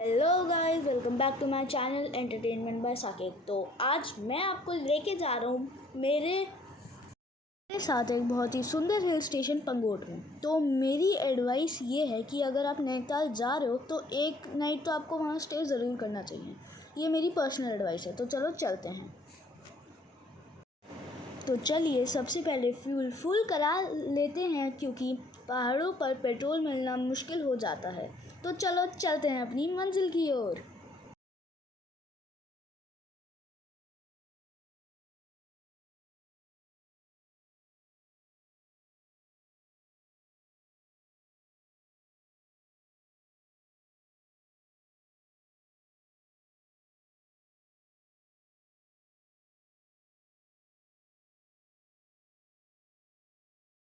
Hello guys, welcome back to my channel entertainment by Saket. तो आज मैं आपको लेके जा रहा हूँ मेरे साथ एक बहुत ही सुंदर हिल स्टेशन पंगोट में। तो मेरी एडवाइस ये है कि अगर आप नैनीताल जा रहे हो तो एक नाइट तो आपको वहाँ स्टे ज़रूर करना चाहिए। ये मेरी पर्सनल एडवाइस है। तो चलो चलते हैं। तो चलिए सबसे पहले फ्यूल फुल करा लेते हैं, क्योंकि पहाड़ों पर पेट्रोल मिलना मुश्किल हो जाता है। तो चलो चलते हैं अपनी मंजिल की ओर।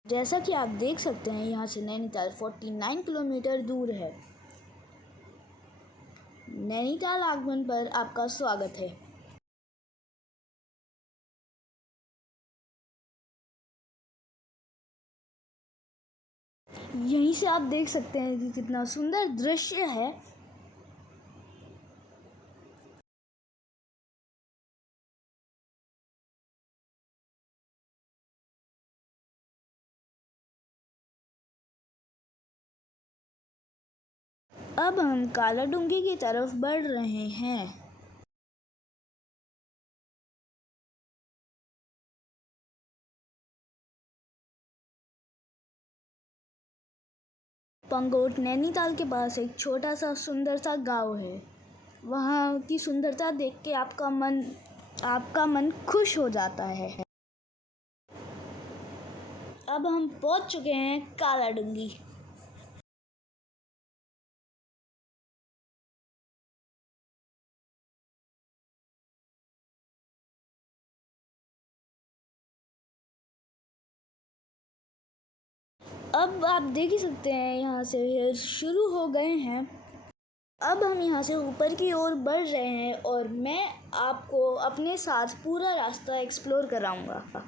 जैसा कि आप देख सकते हैं, यहाँ से नैनीताल 49 किलोमीटर दूर है। नैनीताल आगमन पर आपका स्वागत है। यहीं से आप देख सकते हैं कि कितना सुंदर दृश्य है। अब हम कालाडूंगी की तरफ बढ़ रहे हैं। पंगोट नैनीताल के पास एक छोटा सा सुंदर सा गांव है। वहाँ की सुंदरता देख के आपका मन खुश हो जाता है। अब हम पहुँच चुके हैं कालाडूंगी। अब आप देख ही सकते हैं, यहाँ से हिल्स शुरू हो गए हैं। अब हम यहाँ से ऊपर की ओर बढ़ रहे हैं और मैं आपको अपने साथ पूरा रास्ता एक्सप्लोर कराऊंगा।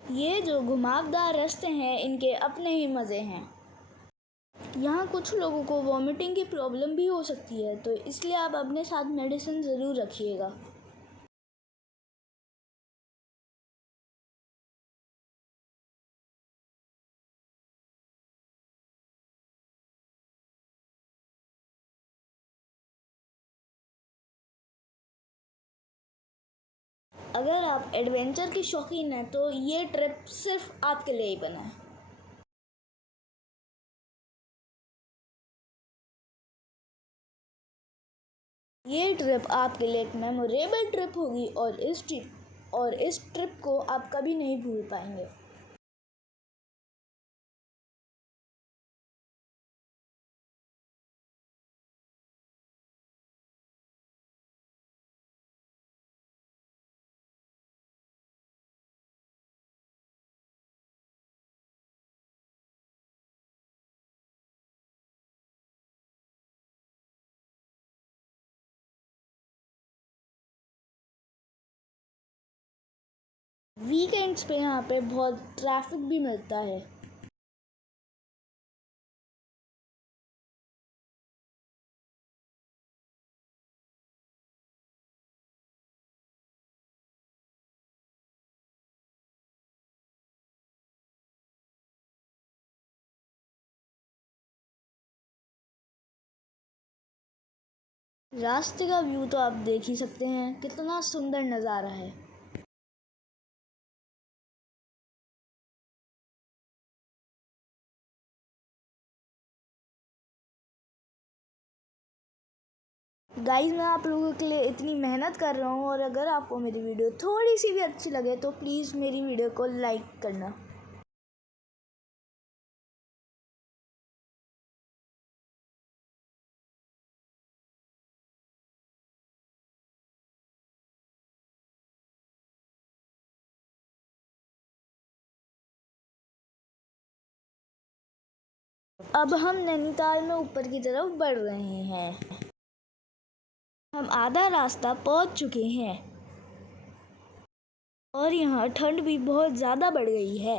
ये जो घुमावदार रास्ते हैं, इनके अपने ही मज़े हैं। यहाँ कुछ लोगों को वॉमिटिंग की प्रॉब्लम भी हो सकती है, तो इसलिए आप अपने साथ मेडिसिन ज़रूर रखिएगा। अगर आप एडवेंचर के शौकीन हैं तो ये ट्रिप सिर्फ आपके लिए ही बना है। ये ट्रिप आपके लिए एक मेमोरेबल ट्रिप होगी और इस ट्रिप को आप कभी नहीं भूल पाएंगे। वीकेंड्स पे यहाँ पे बहुत ट्रैफिक भी मिलता है। रास्ते का व्यू तो आप देख ही सकते हैं, कितना सुंदर नज़ारा है। गाइस, मैं आप लोगों के लिए इतनी मेहनत कर रहा हूँ, और अगर आपको मेरी वीडियो थोड़ी सी भी अच्छी लगे तो प्लीज़ मेरी वीडियो को लाइक करना। अब हम नैनीताल में ऊपर की तरफ बढ़ रहे हैं। हम आधा रास्ता पहुँच चुके हैं और यहाँ ठंड भी बहुत ज़्यादा बढ़ गई है।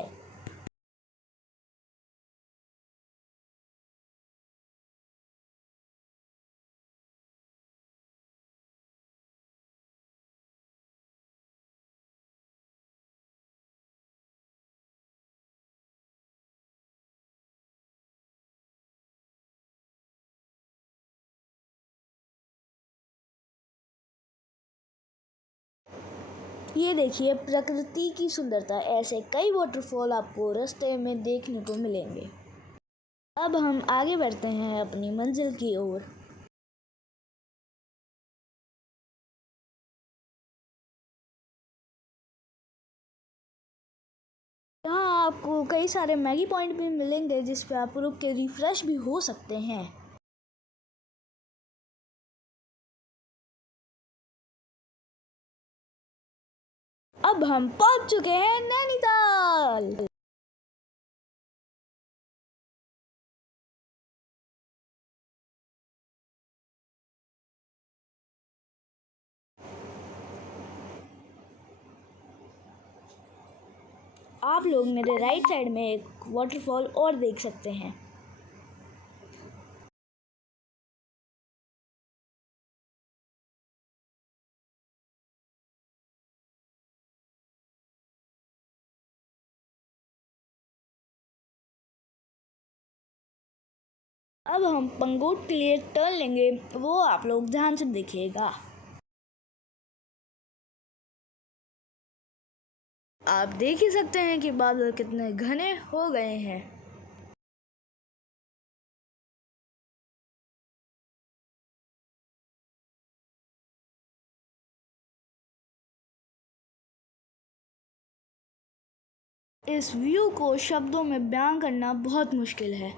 ये देखिए प्रकृति की सुंदरता, ऐसे कई वाटरफॉल आपको रास्ते में देखने को मिलेंगे। अब हम आगे बढ़ते हैं अपनी मंजिल की ओर। यहाँ आपको कई सारे मैगी पॉइंट भी मिलेंगे जिस पे आप रुक के रिफ्रेश भी हो सकते हैं। अब हम पहुंच चुके हैं नैनीताल। आप लोग मेरे राइट साइड में एक वाटरफॉल और देख सकते हैं। अब हम पंगोट के लिए टर्न लेंगे, वो आप लोग ध्यान से देखिएगा। आप देख ही सकते हैं कि बादल कितने घने हो गए हैं। इस व्यू को शब्दों में बयां करना बहुत मुश्किल है।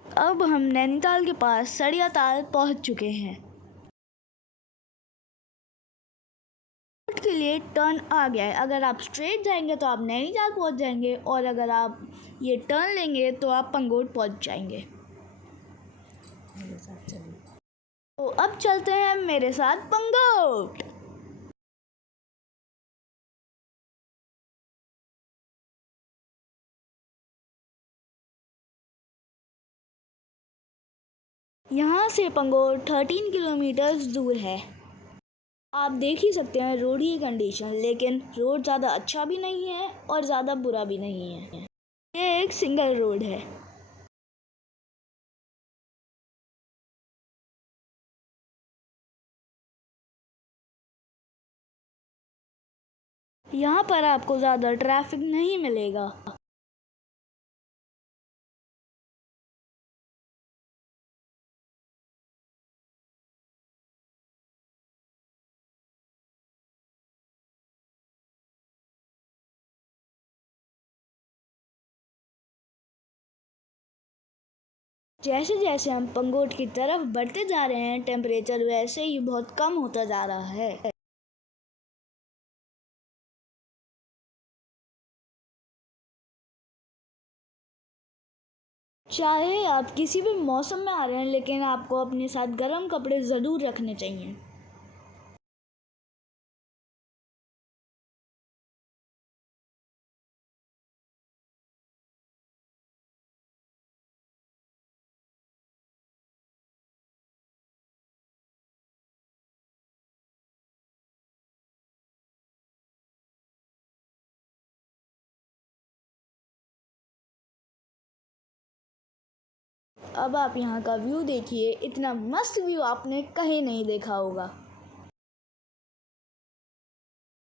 अब हम नैनीताल के पास सड़िया ताल पहुंच चुके हैं। के लिए टर्न आ गया है। अगर आप स्ट्रेट जाएंगे तो आप नैनीताल पहुंच जाएंगे, और अगर आप ये टर्न लेंगे तो आप पंगोट पहुंच जाएंगे। तो अब चलते हैं मेरे साथ पंगोट। यहाँ से पंगोट 13 किलोमीटर दूर है। आप देख ही सकते हैं रोड की कंडीशन, लेकिन रोड ज़्यादा अच्छा भी नहीं है और ज़्यादा बुरा भी नहीं है। ये एक सिंगल रोड है। यहाँ पर आपको ज़्यादा ट्रैफिक नहीं मिलेगा। जैसे जैसे हम पंगोट की तरफ बढ़ते जा रहे हैं, टेम्परेचर वैसे ही बहुत कम होता जा रहा है। चाहे आप किसी भी मौसम में आ रहे हैं, लेकिन आपको अपने साथ गर्म कपड़े ज़रूर रखने चाहिए। अब आप यहाँ का व्यू देखिए, इतना मस्त व्यू आपने कहीं नहीं देखा होगा।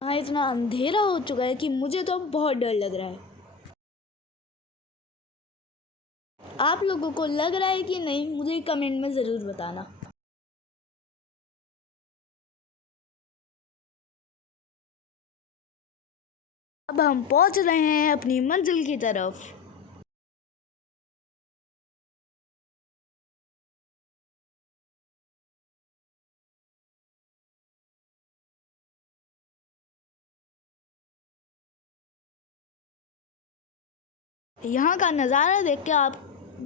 यहाँ इतना अंधेरा हो चुका है कि मुझे तो बहुत डर लग रहा है। आप लोगों को लग रहा है कि नहीं, मुझे कमेंट में ज़रूर बताना। अब हम पहुँच रहे हैं अपनी मंजिल की तरफ। यहाँ का नज़ारा देख के आप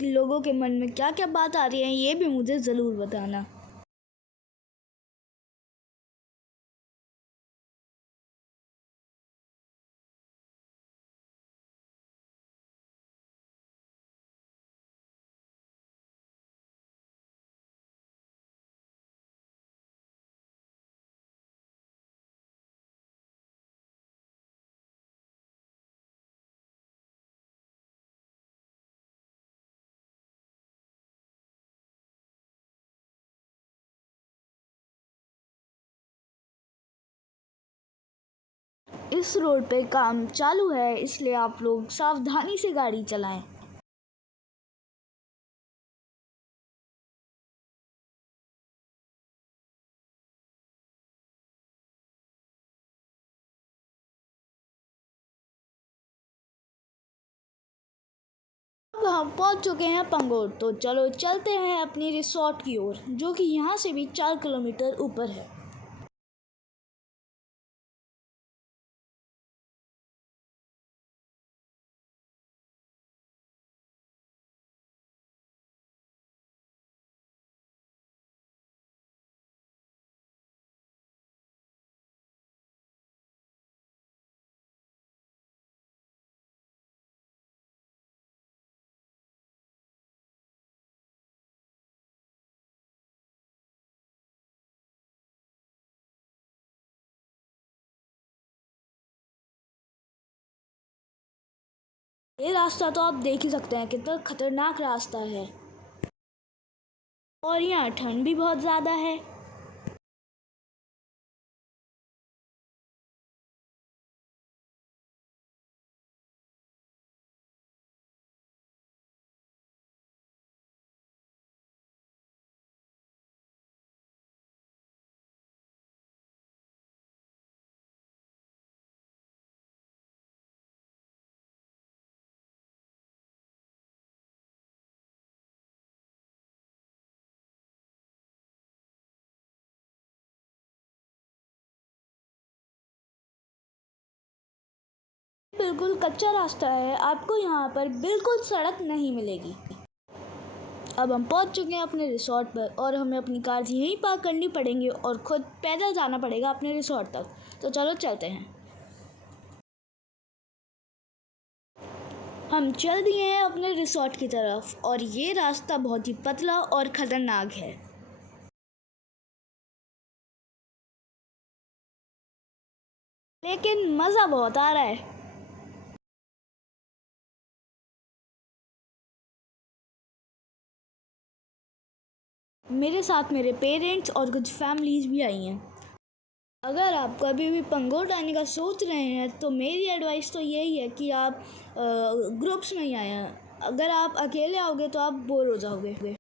लोगों के मन में क्या क्या बात आ रही है, ये भी मुझे ज़रूर बताना। इस रोड पे काम चालू है, इसलिए आप लोग सावधानी से गाड़ी चलाएं। अब हम पहुंच चुके हैं पंगोर, तो चलो चलते हैं अपनी रिसोर्ट की ओर, जो कि यहाँ से भी 4 किलोमीटर ऊपर है। ये रास्ता तो आप देख ही सकते हैं कितना खतरनाक रास्ता है, और यहाँ ठंड भी बहुत ज़्यादा है। बिल्कुल कच्चा रास्ता है, आपको यहाँ पर बिल्कुल सड़क नहीं मिलेगी। अब हम पहुँच चुके हैं अपने रिसोर्ट पर, और हमें अपनी कार यहीं पार्क करनी पड़ेंगी और खुद पैदल जाना पड़ेगा अपने रिसोर्ट तक। तो चलो चलते हैं। हम चल दिए हैं अपने रिसोर्ट की तरफ, और ये रास्ता बहुत ही पतला और ख़तरनाक है, लेकिन मज़ा बहुत आ रहा है। मेरे साथ मेरे पेरेंट्स और कुछ फैमिलीज़ भी आई हैं। अगर आप कभी भी पंगोट आने का सोच रहे हैं, तो मेरी एडवाइस तो यही है कि आप ग्रुप्स में ही आएँ। अगर आप अकेले आओगे तो आप बोर हो जाओगे।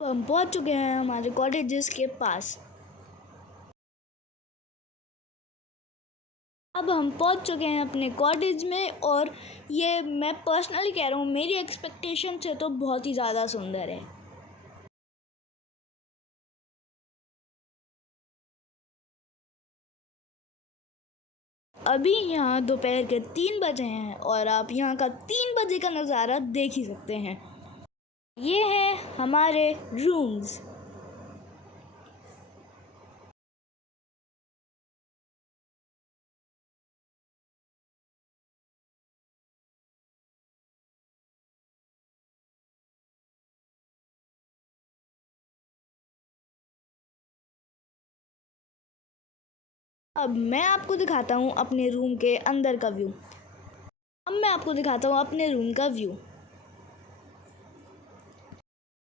तो हम पहुंच चुके हैं हमारे कॉटेजेस के पास। अब हम पहुंच चुके हैं अपने कॉटेज में, और ये मैं पर्सनली कह रहा हूँ, मेरी एक्सपेक्टेशन से तो बहुत ही ज़्यादा सुंदर है। अभी यहाँ दोपहर के 3 बजे हैं, और आप यहाँ का 3 बजे का नज़ारा देख ही सकते हैं। ये हैं हमारे रूम्स। अब मैं आपको दिखाता हूँ अपने रूम के अंदर का व्यू। अब मैं आपको दिखाता हूँ अपने रूम का व्यू।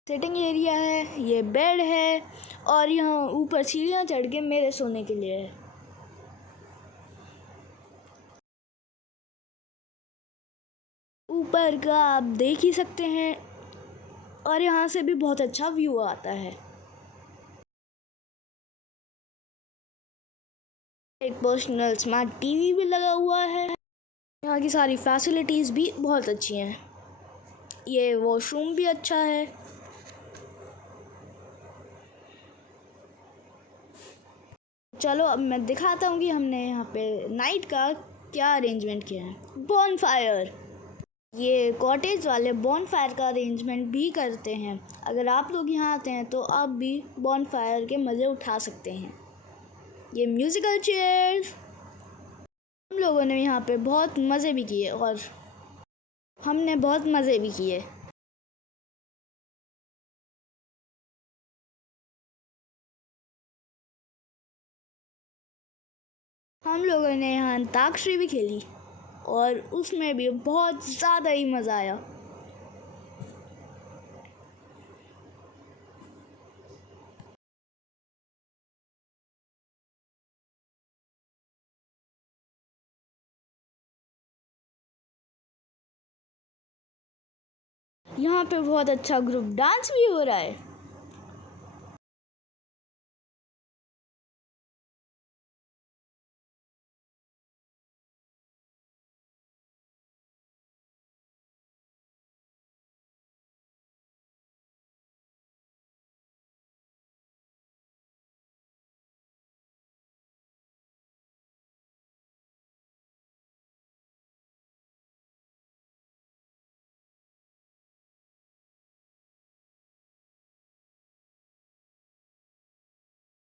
सिटिंग एरिया है, ये बेड है, और यहाँ ऊपर सीढ़ियाँ चढ़ के मेरे सोने के लिए है। ऊपर का आप देख ही सकते हैं, और यहाँ से भी बहुत अच्छा व्यू आता है। एक पर्सनल स्मार्ट टीवी भी लगा हुआ है। यहाँ की सारी फैसिलिटीज़ भी बहुत अच्छी हैं। ये वॉशरूम भी अच्छा है। चलो अब मैं दिखाता हूँ कि हमने यहाँ पे नाइट का क्या अरेंजमेंट किया है। बॉनफायर, ये कॉटेज वाले बॉनफायर का अरेंजमेंट भी करते हैं। अगर आप लोग यहाँ आते हैं तो आप भी बॉनफायर के मज़े उठा सकते हैं। ये म्यूज़िकल चेयर्स, हम लोगों ने यहाँ पे बहुत मज़े भी किए, और हमने बहुत मज़े भी किए। हम लोगों ने यहाँ अंताक्षरी भी खेली। और उसमें भी बहुत ज़्यादा ही मज़ा आया। यहाँ पे बहुत अच्छा ग्रुप डांस भी हो रहा है।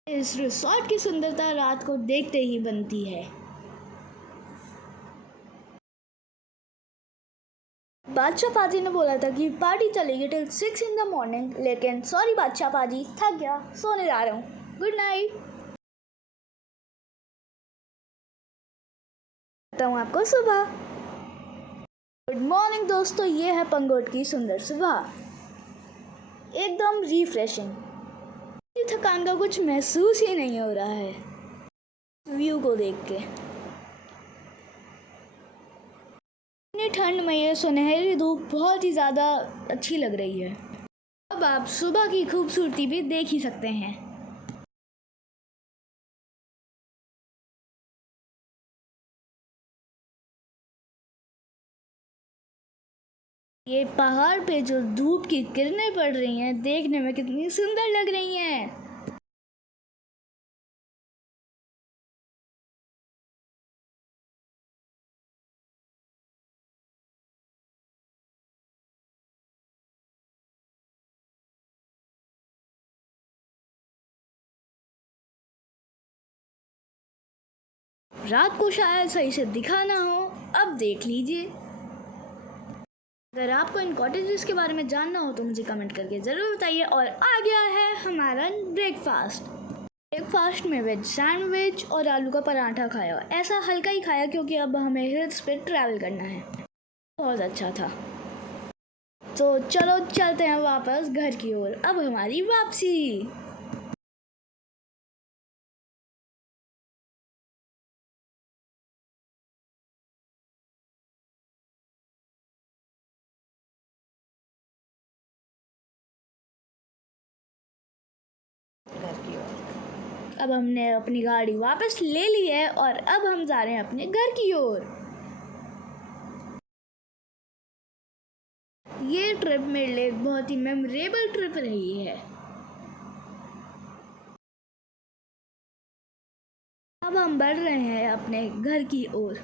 इस रिसॉर्ट की सुंदरता रात को देखते ही बनती है। बादशाह पाजी ने बोला था कि पार्टी चलेगी टिल 6 इन द मॉर्निंग, लेकिन सॉरी बादशाह पाजी, थक गया, सोने जा रहा हूँ, गुड नाइट। बताता हूँ आपको सुबह। गुड मॉर्निंग दोस्तों, ये है पंगोट की सुंदर सुबह, एकदम रिफ्रेशिंग। थकान का कुछ महसूस ही नहीं हो रहा है व्यू को देख के। इतनी ठंड में ये सुनहरी धूप बहुत ही ज़्यादा अच्छी लग रही है। अब आप सुबह की खूबसूरती भी देख ही सकते हैं। ये पहाड़ पे जो धूप की किरणें पड़ रही हैं देखने में कितनी सुंदर लग रही हैं। रात को शायद सही से दिखा ना हो, अब देख लीजिए। अगर आपको इन कॉटेजेस के बारे में जानना हो तो मुझे कमेंट करके ज़रूर बताइए। और आ गया है हमारा ब्रेकफास्ट में वेज सैंडविच और आलू का पराठा खाया। ऐसा हल्का ही खाया क्योंकि अब हमें हिल्स पे ट्रैवल करना है। बहुत अच्छा था। तो चलो चलते हैं वापस घर की ओर। अब हमारी वापसी। घर की ओर अब हमने अपनी गाड़ी वापस ले ली है और अब हम जा रहे हैं अपने घर की ओर। ये ट्रिप मेरे लिए एक बहुत ही मेमोरेबल ट्रिप रही है। अब हम बढ़ रहे हैं अपने घर की ओर।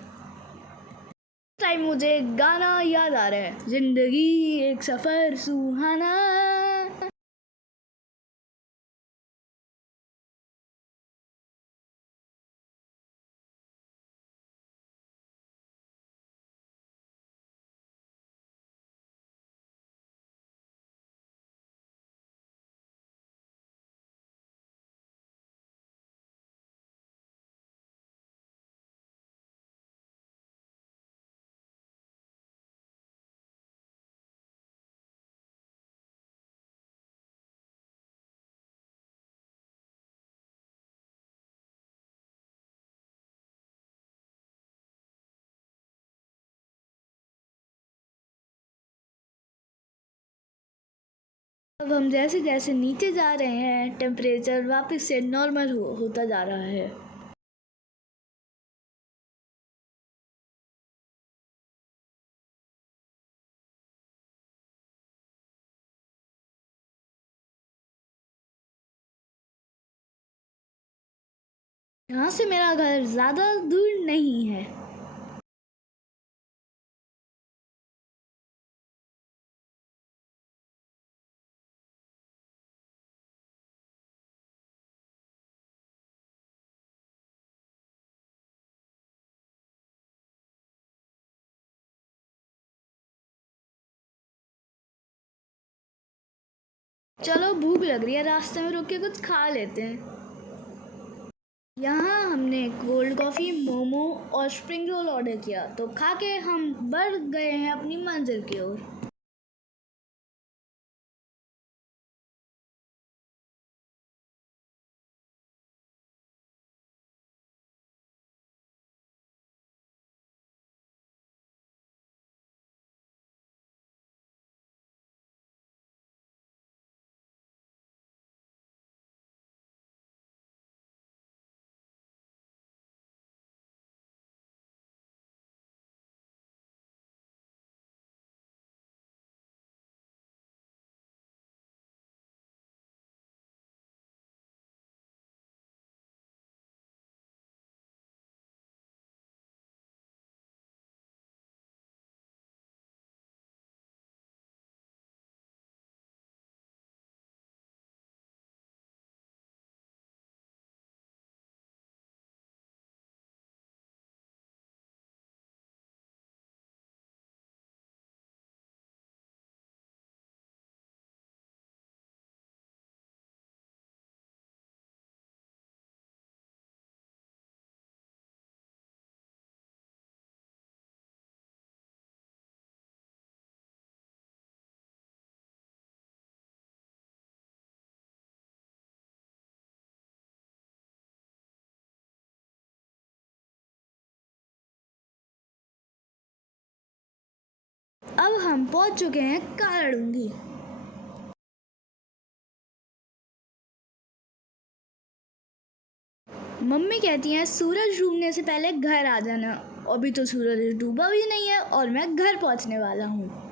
टाइम मुझे गाना याद आ रहा है, जिंदगी एक सफर सुहाना। अब हम जैसे जैसे नीचे जा रहे हैं टेम्परेचर वापस से नॉर्मल होता जा रहा है। यहाँ से मेरा घर ज़्यादा दूर नहीं है। चलो भूख लग रही है, रास्ते में रुक के कुछ खा लेते हैं। यहाँ हमने कोल्ड कॉफ़ी, मोमो और स्प्रिंग रोल ऑर्डर किया, तो खा के हम बढ़ गए हैं अपनी मंजिल की ओर। अब हम पहुंच चुके हैं कालाडूंगी। मम्मी कहती हैं सूरज डूबने से पहले घर आ जाना। अभी तो सूरज डूबा भी नहीं है और मैं घर पहुंचने वाला हूँ।